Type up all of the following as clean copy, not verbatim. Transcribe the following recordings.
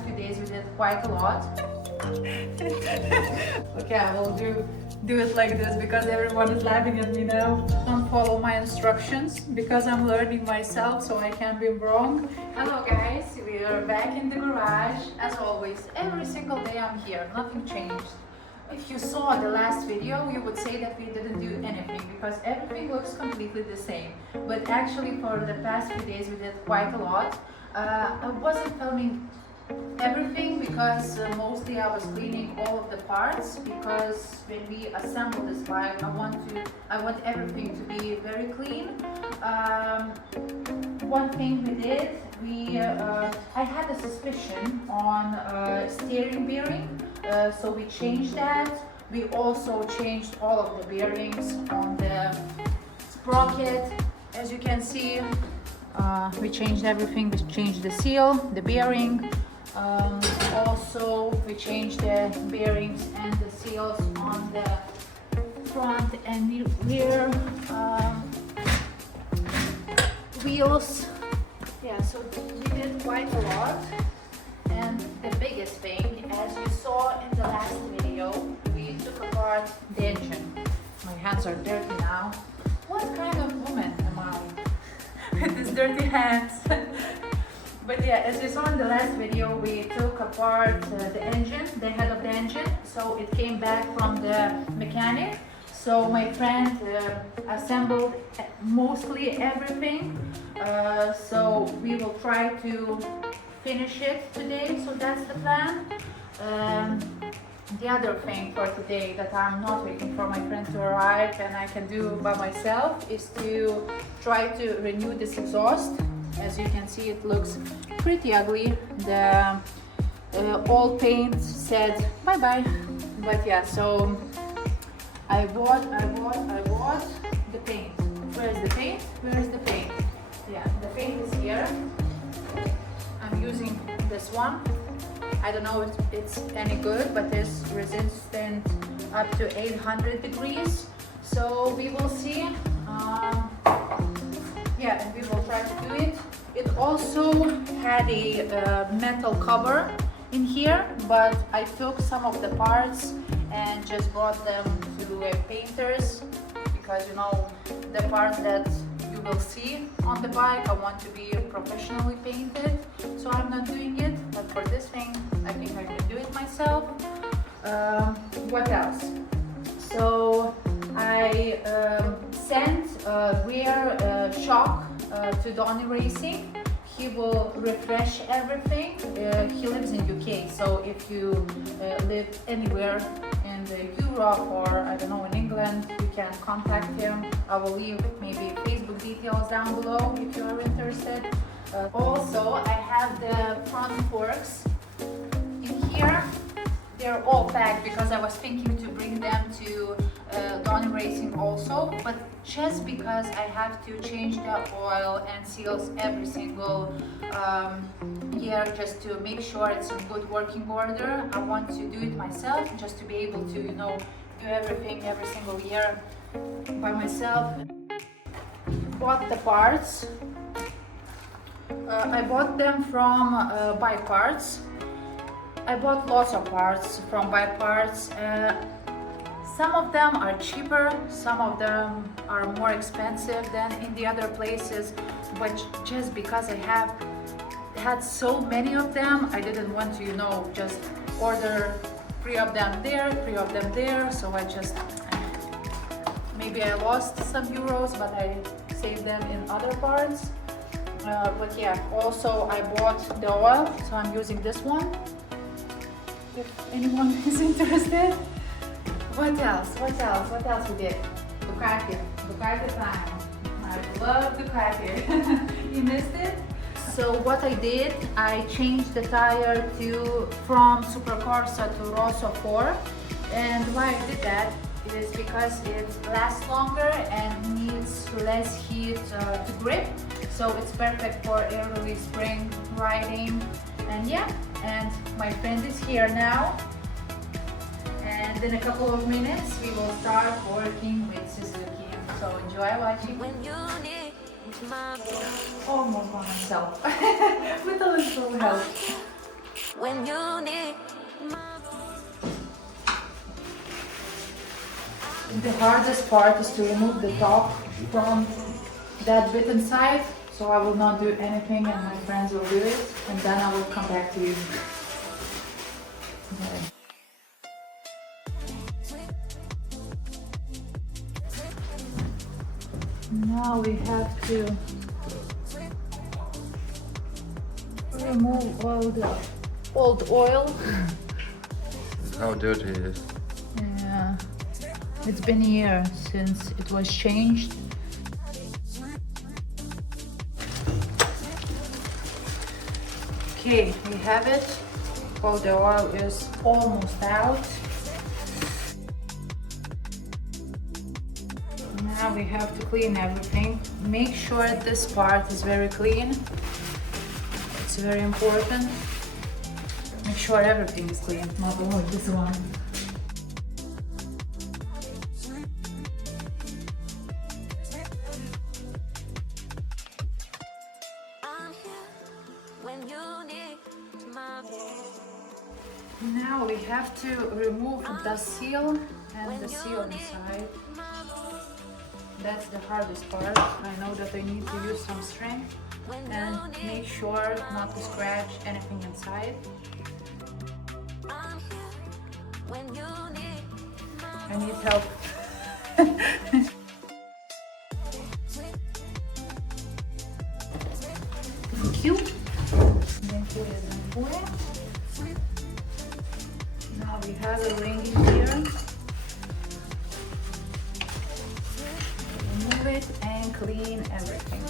past few days we did quite a lot. Okay, I will do it like this because everyone is laughing at me now. Don't follow my instructions because I'm learning myself, so I can be wrong. Hello guys, we are back in the garage. As always, every single day I'm here, nothing changed. If you saw the last video, you would say that we didn't do anything because everything looks completely the same. But actually for the past few days we did quite a lot. I wasn't filming everything because mostly I was cleaning all of the parts, because when we assemble this bike I want everything to be very clean. One thing we did, I had a suspicion on steering bearing, so we changed that. We also changed all of the bearings on the sprocket. As you can see, we changed everything. We changed the seal, the bearing. Also we changed the bearings and the seals on the front and rear wheels. Yeah, so we did quite a lot. And the biggest thing, as you saw in the last video, we took apart the engine. My hands are dirty now. What kind of woman am I with these dirty hands? But yeah, as you saw in the last video, we took apart the engine, the head of the engine. So it came back from the mechanic. So my friend assembled mostly everything. So we will try to finish it today. So that's the plan. The other thing for today that I'm not waiting for my friend to arrive and I can do by myself is to try to renew this exhaust. As you can see, it looks pretty ugly. The old paint said bye-bye. But yeah, so I bought the paint. Where is the paint? Where is the paint? Yeah, the paint is here. I'm using this one. I don't know if it's any good, but it's resistant up to 800 degrees. So we will see. Yeah, and we will try to do it. It also had a metal cover in here, but I took some of the parts and just brought them to a painter's because, you know, the parts that you will see on the bike I want to be professionally painted, so I'm not doing it. But for this thing I think I can do it myself. What else? So I sent a rear shock to Donny Racing. He will refresh everything. He lives in UK, so if you live anywhere in Europe or I don't know, in England, you can contact him. I will leave maybe Facebook details down below if you are interested. Also, I have the front forks in here. They're all packed because I was thinking to bring them to Donny Racing also, but just because I have to change the oil and seals every single year just to make sure it's in good working order, I want to do it myself just to be able to, you know, do everything every single year by myself. Bought the parts. I bought them from Bike Parts. I bought lots of parts from Bike Parts. Some of them are cheaper, some of them are more expensive than in the other places, but just because I have had so many of them, I didn't want to, you know, just order 3 of them there, 3 of them there, so I just, maybe I lost some euros, but I saved them in other parts. But yeah, also I bought the oil, so I'm using this one, if anyone is interested. What else we did? Ducati time. I love Ducati. You missed it? So what I did, I changed the tire from Super Corsa to Rosso 4. And why I did that is because it lasts longer and needs less heat to grip. So it's perfect for early spring riding. And yeah, and my friend is here now. And in a couple of minutes, we will start working with Suzuki. So enjoy watching. Almost by myself, with a little help. when you need. The hardest part is to remove the top from that bit inside, so I will not do anything and my friends will do it, and then I will come back to you. Okay. Now we have to remove all the old oil. How dirty it is. Yeah, it's been a year since it was changed. Okay, we have it. All the oil is almost out. Now we have to clean everything. Make sure this part is very clean. It's very important. Make sure everything is clean, not only this one. I'm here when you need my. Now we have to remove the seal and the seal inside. That's the hardest part. I know that I need to use some strength and make sure not to scratch anything inside. I'm here when you need. I need help. Thank you. Now we have a ring in here. Remove it and clean everything.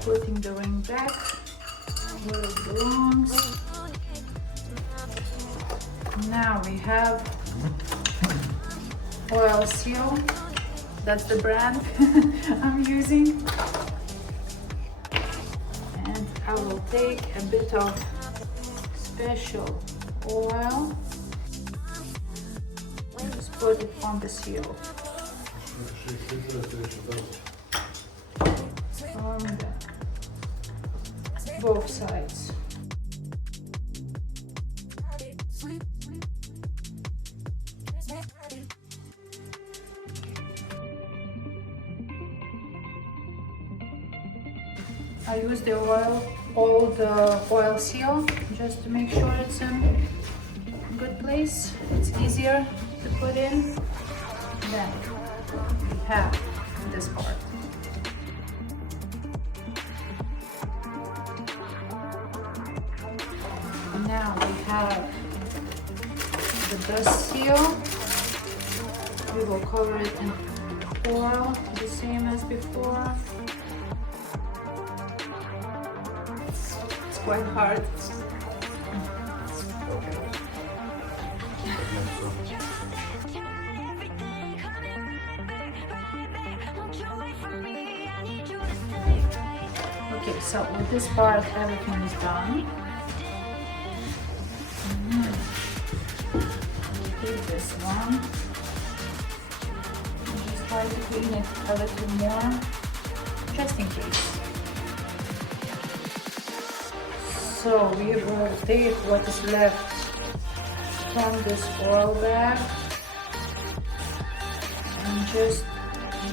Putting the ring back where it belongs. Now we have oil seal. That's the brand I'm using. And I will take a bit of special oil and just put it on the seal. On both sides. I use the old oil seal just to make sure it's in a good place. It's easier to put in. Then we have this part. Now we have the dust seal. We will cover it in oil the same as before. It's quite hard. Okay, so with this part everything is done. Take this one. Just try to clean it a little more, just in case. So we will take what is left from this oil bag and just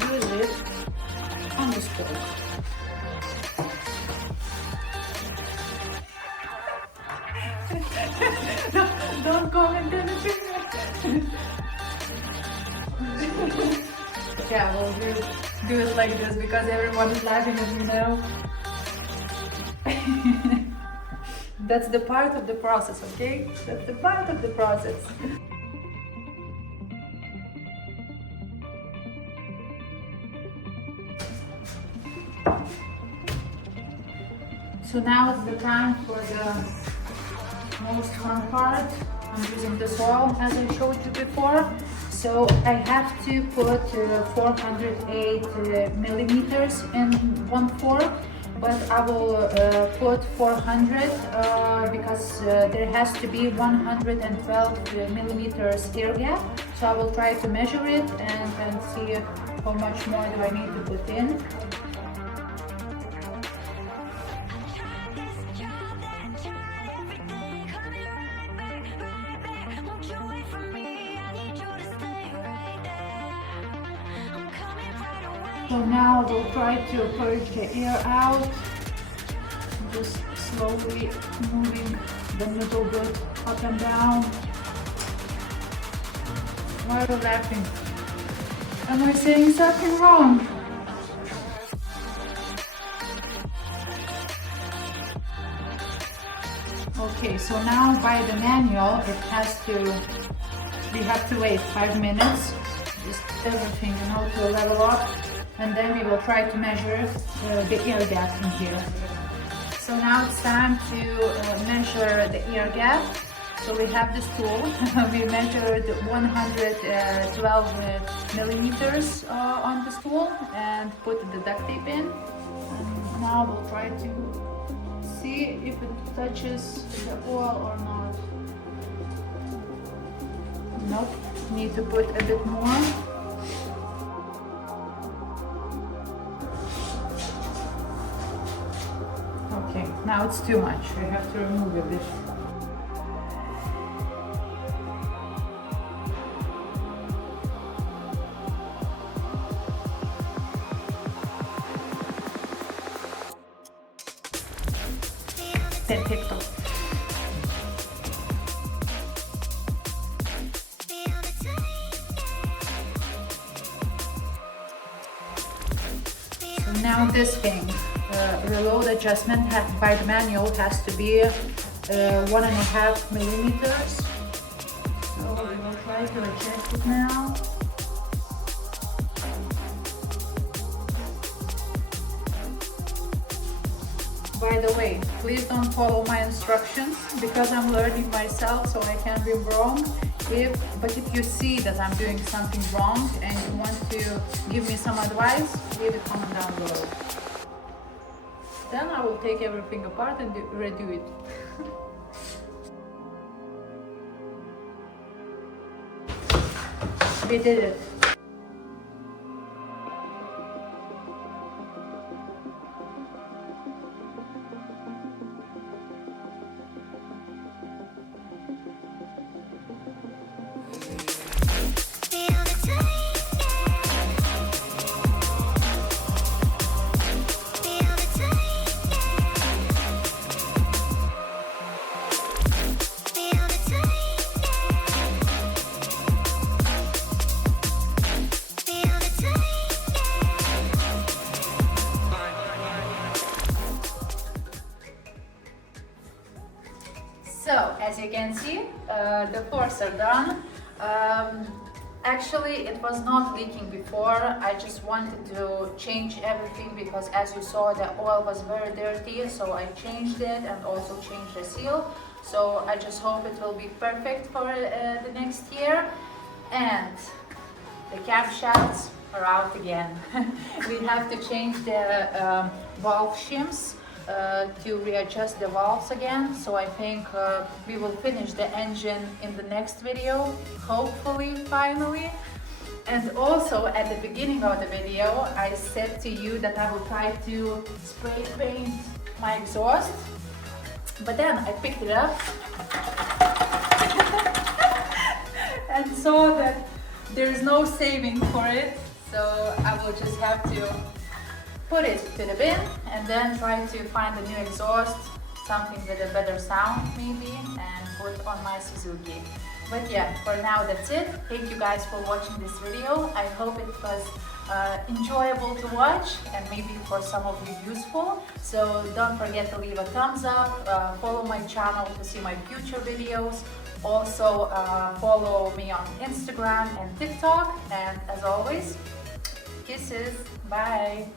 use it on the stove. Don't comment anything. Yeah, we'll do it like this because everyone is laughing at me now. That's the part of the process, okay? That's the part of the process. So now is the time for the most fun part. I'm using this oil as I showed you before. So I have to put 408 millimeters in one fork, but I will put 400 because there has to be 112 millimeters air gap. So I will try to measure it and see how much more do I need to put in. So now we'll try to purge the air out, just slowly moving the middle bit up and down. Why are you laughing? Am I saying something wrong? Okay, so now by the manual, we have to wait 5 minutes, just everything, to level up, and then we will try to measure the air gap in here. So now it's time to measure the air gap. So we have this tool. We measured 112 millimeters on this tool and put the duct tape in. And now we'll try to see if it touches the oil or not. Nope, need to put a bit more. Okay, now it's too much. I have to remove a bit. Perfecto. So now this thing, reload adjustment by the manual has to be 1.5 millimeters. So we will try to adjust it now. By the way, please don't follow my instructions because I'm learning myself, so I can be wrong. But if you see that I'm doing something wrong and you want to give me some advice, leave a comment down below. Then I will take everything apart and redo it. We did it. So, as you can see, the pores are done. Actually, it was not leaking before. I just wanted to change everything because, as you saw, the oil was very dirty, so I changed it and also changed the seal. So I just hope it will be perfect for the next year. And the camshafts are out again. We have to change the valve shims to readjust the valves again. So I think we will finish the engine in the next video, hopefully, finally. And also at the beginning of the video, I said to you that I will try to spray paint my exhaust, but then I picked it up and saw that there is no saving for it, so I will just have to put it to the bin and then try to find a new exhaust, something with a better sound maybe, and put on my Suzuki. But yeah, for now that's it. Thank you guys for watching this video. I hope it was enjoyable to watch and maybe for some of you useful. So don't forget to leave a thumbs up, follow my channel to see my future videos. Also follow me on Instagram and TikTok, and as always, kisses, bye!